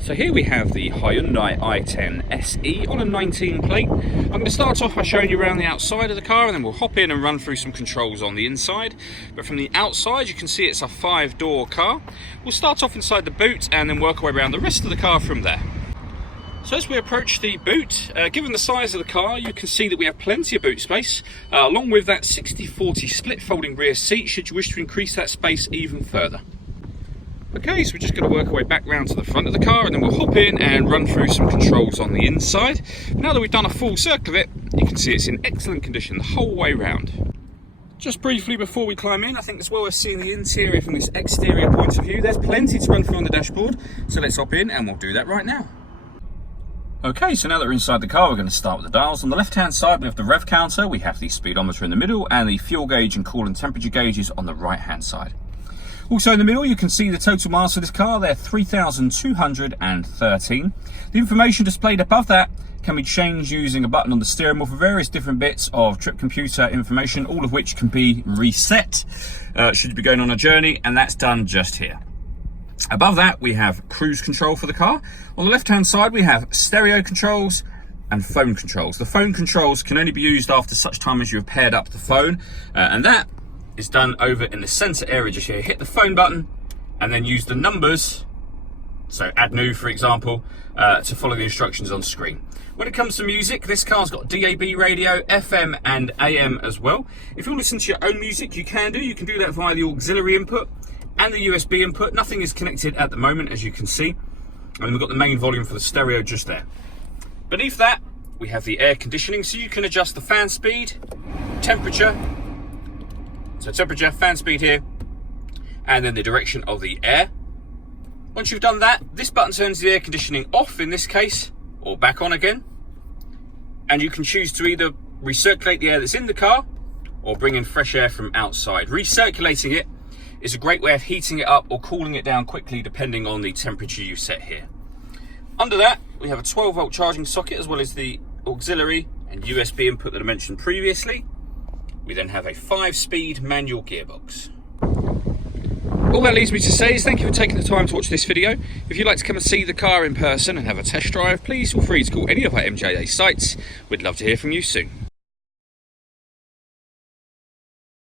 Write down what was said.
So here we have the Hyundai i10 SE on a 19 plate. I'm going to start off by showing you around the outside of the car, and then we'll hop in and run through some controls on the inside. But from the outside you can see it's a 5-door car. We'll start off inside the boot and then work our way around the rest of the car from there. So as we approach the boot, given the size of the car, you can see that we have plenty of boot space, along with that 60/40 split folding rear seat should you wish to increase that space even further. Okay, so we're just going to work our way back round to the front of the car, and then we'll hop in and run through some controls on the inside. Now that we've done a full circle of it, you can see it's in excellent condition the whole way round. Just briefly before we climb in, I think it's well worth seeing the interior from this exterior point of view. There's plenty to run through on the dashboard, so let's hop in and we'll do that right now. Okay, so now that we're inside the car, we're going to start with the dials. On the left-hand side, we have the rev counter, we have the speedometer in the middle, and the fuel gauge and coolant temperature gauges on the right-hand side. Also in the middle, you can see the total miles for this car. They're 3,213. The information displayed above that can be changed using a button on the steering wheel for various different bits of trip computer information, all of which can be reset should you be going on a journey, and that's done just here. Above that, we have cruise control for the car. On the left-hand side, we have stereo controls and phone controls. The phone controls can only be used after such time as you have paired up the phone, and that is done over in the center area just here. Hit the phone button and then use the numbers, so add new for example, to follow the instructions on screen. When it comes to music, this car's got DAB radio, FM and AM as well. If you listen to your own music, you can do that via the auxiliary input and the USB input. Nothing is connected at the moment, as you can see, and we've got the main volume for the stereo just there. Beneath that, we have the air conditioning, so you can adjust the fan speed, temperature, so temperature, fan speed here, and then the direction of the air. Once you've done that, this button turns the air conditioning off in this case, or back on again. And you can choose to either recirculate the air that's in the car, or bring in fresh air from outside. Recirculating it is a great way of heating it up or cooling it down quickly depending on the temperature you set here. Under that, we have a 12-volt charging socket as well as the auxiliary and USB input that I mentioned previously. We then have a 5-speed manual gearbox. All that leaves me to say is thank you for taking the time to watch this video. If you'd like to come and see the car in person and have a test drive, please feel free to call any of our MJA sites. We'd love to hear from you soon.